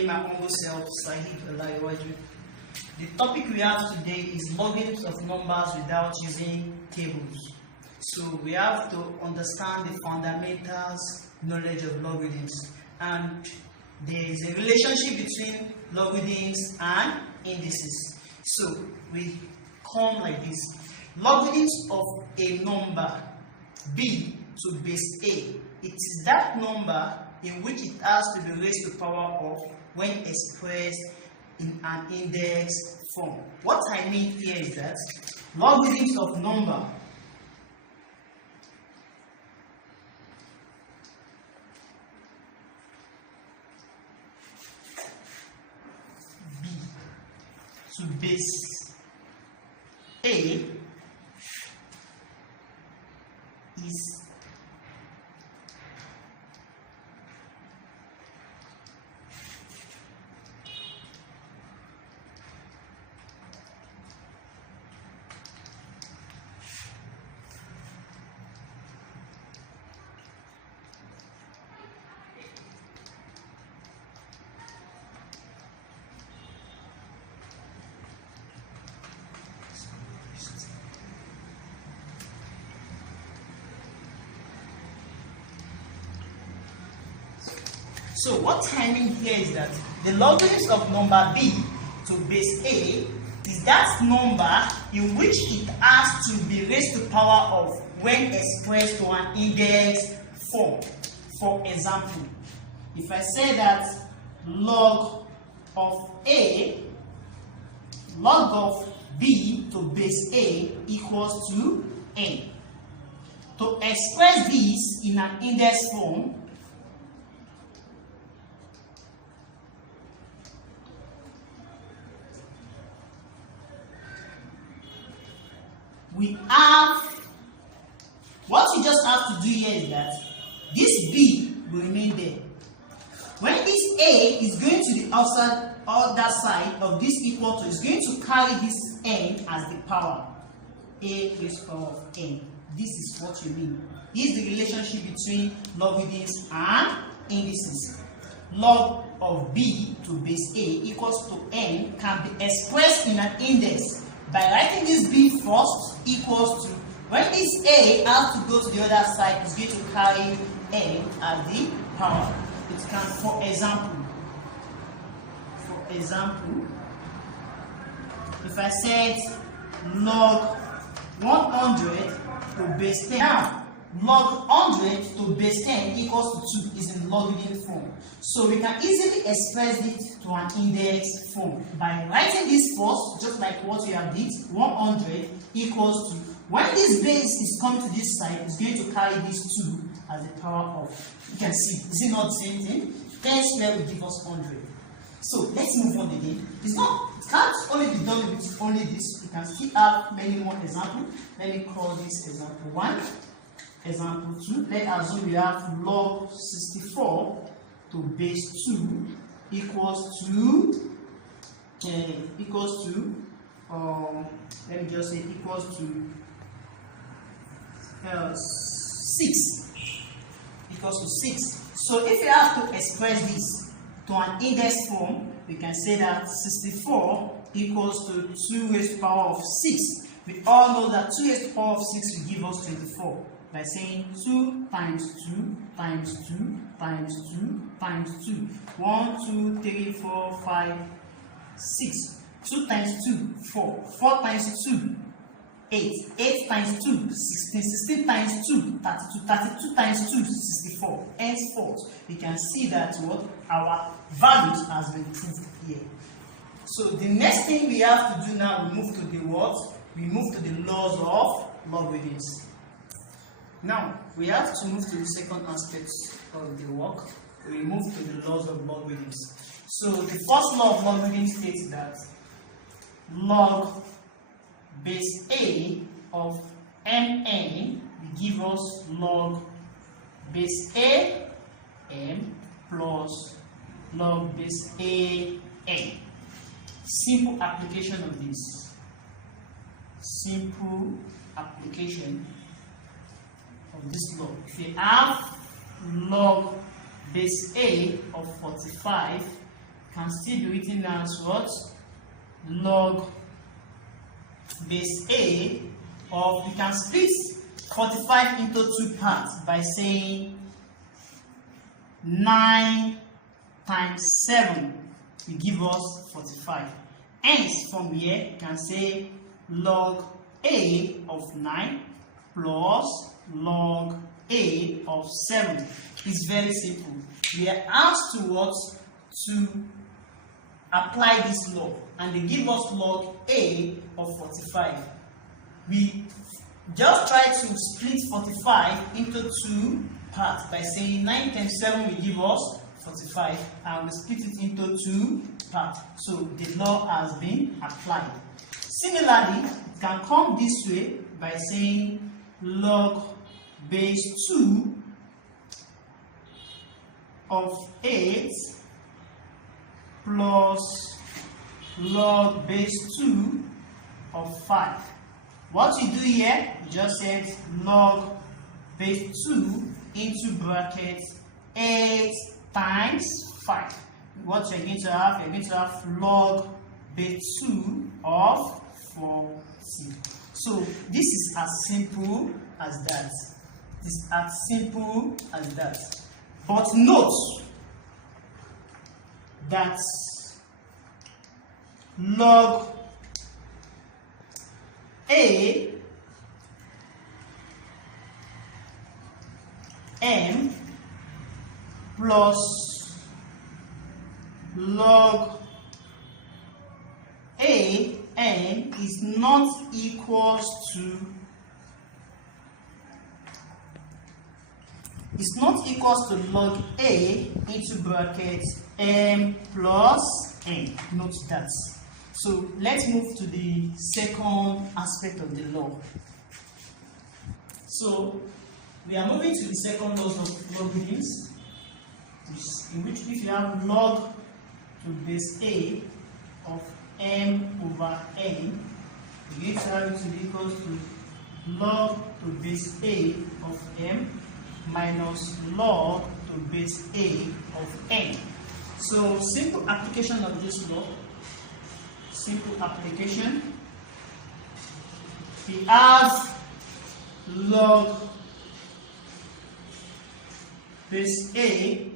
me, my humble self, Sahid Olaiwaju. The topic we have today is logarithms of numbers without using tables. So we have to understand the fundamentals knowledge of logarithms, and there is a relationship between logarithms and indices. So we come like this: logarithms of a number b to base a. It is that number in which it has to be raised to the power of when expressed in an index form. What I mean here is that logarithms of number b to base a is So what I mean here is that the logarithms of number b to base a is that number in which it has to be raised to the power of when expressed to an index form. For example, if I say that log of b to base a equals to n. To express this in an index form, we have, what we just have to do here is that this b will remain there. When this a is going to the other side of this equal to, is going to carry this n as the power, a raised to the power of n. This is what you mean. This is the relationship between logarithms and indices. Log of b to base a equals to n can be expressed in an index by writing this b first equals to, when this a has to go to the other side, it's going to carry n as the power. It can, for example, if I said log 100 to base 10, now log 100 to base 10 equals to 2 is in logarithm form. So we can easily express it to an index form by writing this first, just like what we have did. 100 equals to, when this base is coming to this side, it's going to carry this 2 as the power of, you can see, is it not the same thing? 10 squared will give us 100. So let's move on again. It can't only be done with only this. You can still have many more examples. Let me call this example 1. Example 2, let's assume we have log 64 to base 2 equals to let me just say equals to 6. Equals to 6. So if you have to express this to an index form, we can say that 64 equals to 2 raised to the power of 6. We all know that 2 raised to the power of 6 will give us 24. By saying 2 times 2 times 2 times 2 times 2. 1, 2, 3, 4, 5, 6. 2 times 2, 4. 4 times 2, 8. 8 times 2, 16. 16 times 2, 32. 32 times 2, 64. Henceforth, we can see that what our value has been proved here. So the next thing we have to do now, we move to the what? We move to the laws of logarithms. Now, we have to move to the second aspect of the work. We move to the laws of logarithms. So, the first law of logarithms states that log base a of mn will give us log base a m plus log base a n. Simple application of this. Simple application of this law. If you have log base a of 45 can still be written as what? Log base A of, you can split 45 into 2 parts by saying 9 times 7 will give us 45. Hence, from here, you can say log A of 9 plus log A of 7. It's very simple. We are asked to what? To apply this law, and they give us log A of 45. We just try to split 45 into 2 parts by saying 9 times 7 will give us 45, and we split it into 2 parts. So the law has been applied. Similarly, it can come this way by saying log base 2 of 8 plus log base 2 of 5. What you do here, you just said log base 2 into brackets 8 times 5. What you're going to have, log base 2 of 40. So this is as simple as that. This is as simple as that. But note that log A m plus log A n is not equals to log A into brackets m plus n. Note that. So let's move to the second aspect of the law. So we are moving to the second law of logarithms, in which if you have log to base A of m over n, you get to have it to be equal to log to base A of m minus log to base A of n. So simple application of this law. Simple application. We have log base A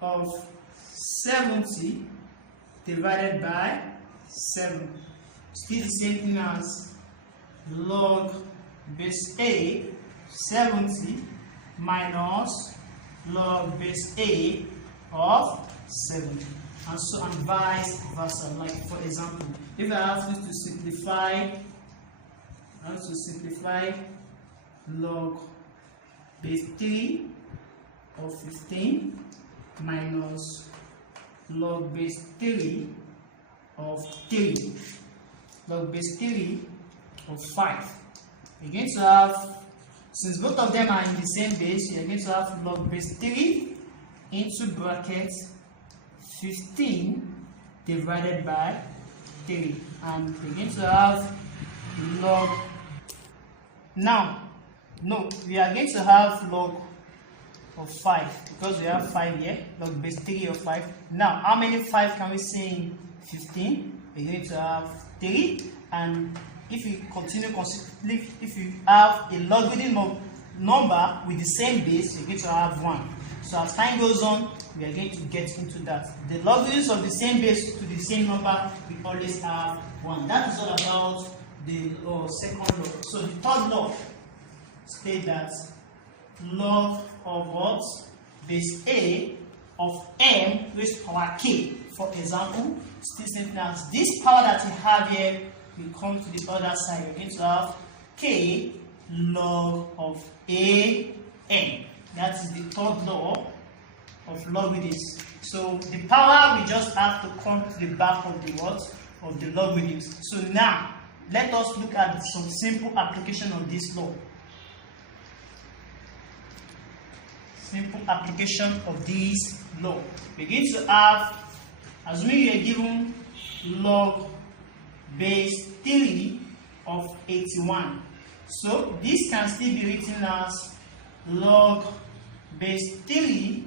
of 70 divided by 7. Still the same thing as log base A 70 minus log base A of 7. And so and vice versa. Like for example, if I have to simplify, log base 3 of 15 minus log base 3 of 3, log base 3 of 5. You're going to have, since both of them are in the same base, you're going to have log base 3 into brackets 15 divided by 3, and we're going to have log. Now, no, we are going to have log of 5 because we have 5 here, log base 3 of 5. Now, how many 5 can we see in 15? We're going to have 3, and if you continue consistently, if you have a logarithm of number with the same base, you're going to have 1. So as time goes on, we are going to get into that. The logarithms of the same base to the same number, we always have 1. That is all about the second law. So the third law states that log of what? Base A of m raised to power k. For example, still same as this power that we have here will come to the other side. We're going to have k log of a n. That is the third law of logarithms. So the power we just have to come to the back of the what? Of the logarithms. So now let us look at some simple application of this law. Simple application of this law. We're going to have, assuming you are given log base 3 of 81. So this can still be written as log base 3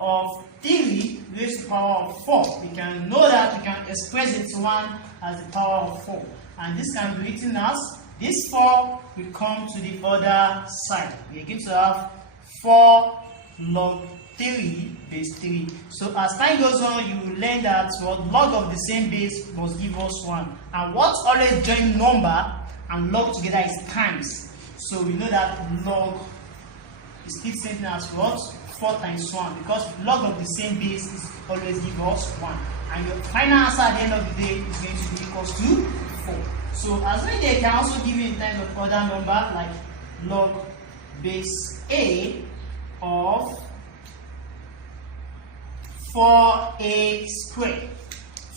of 3 raised to the power of 4. We can know that we can express it 1 as the power of 4. And this can be written as this 4 will come to the other side. We are going to have 4 log 3 base 3. So as time goes on, you will learn that what log of the same base must give us 1. And what always join number and log together is times. So we know that log is still same thing as what? 4 times 1, because log of the same base is always give us 1. And your final answer at the end of the day is going to be equals to 4. So as well, they can also give you in terms of other number like log base A of 4a squared.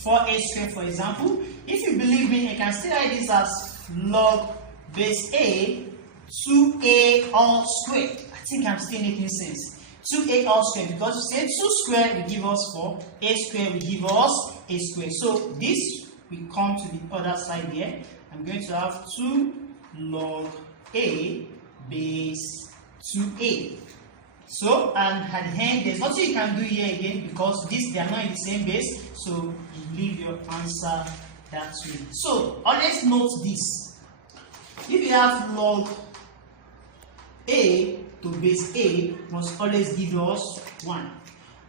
4a squared, for example. If you believe me, I can still write this as log base A 2a all squared. I think I'm still making sense. 2a all squared, because we say 2 squared will give us 4, a squared will give us a squared. So this will come to the other side here. I'm going to have 2 log a base 2a. So, and at the end, there's nothing you can do here again, because they are not in the same base. So you leave your answer that way. So always note this: if you have log a to base a, must always give us 1.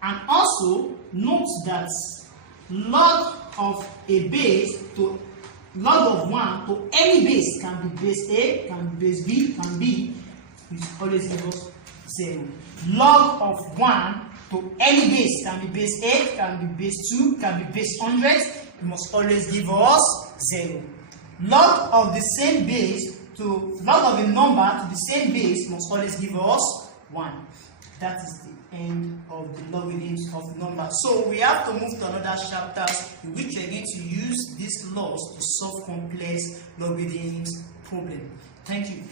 And also note that log of a base to log of 1 to any base can be base a, can be base b, can be, which always give us 0. Log of 1 to any base can be base 8, can be base 2, can be base 100. It must always give us 0. Log of the same base to log of a number to the same base must always give us 1. That is the end of the logarithms of number. So we have to move to another chapter in which we are going to use these laws to solve complex logarithms problem. Thank you.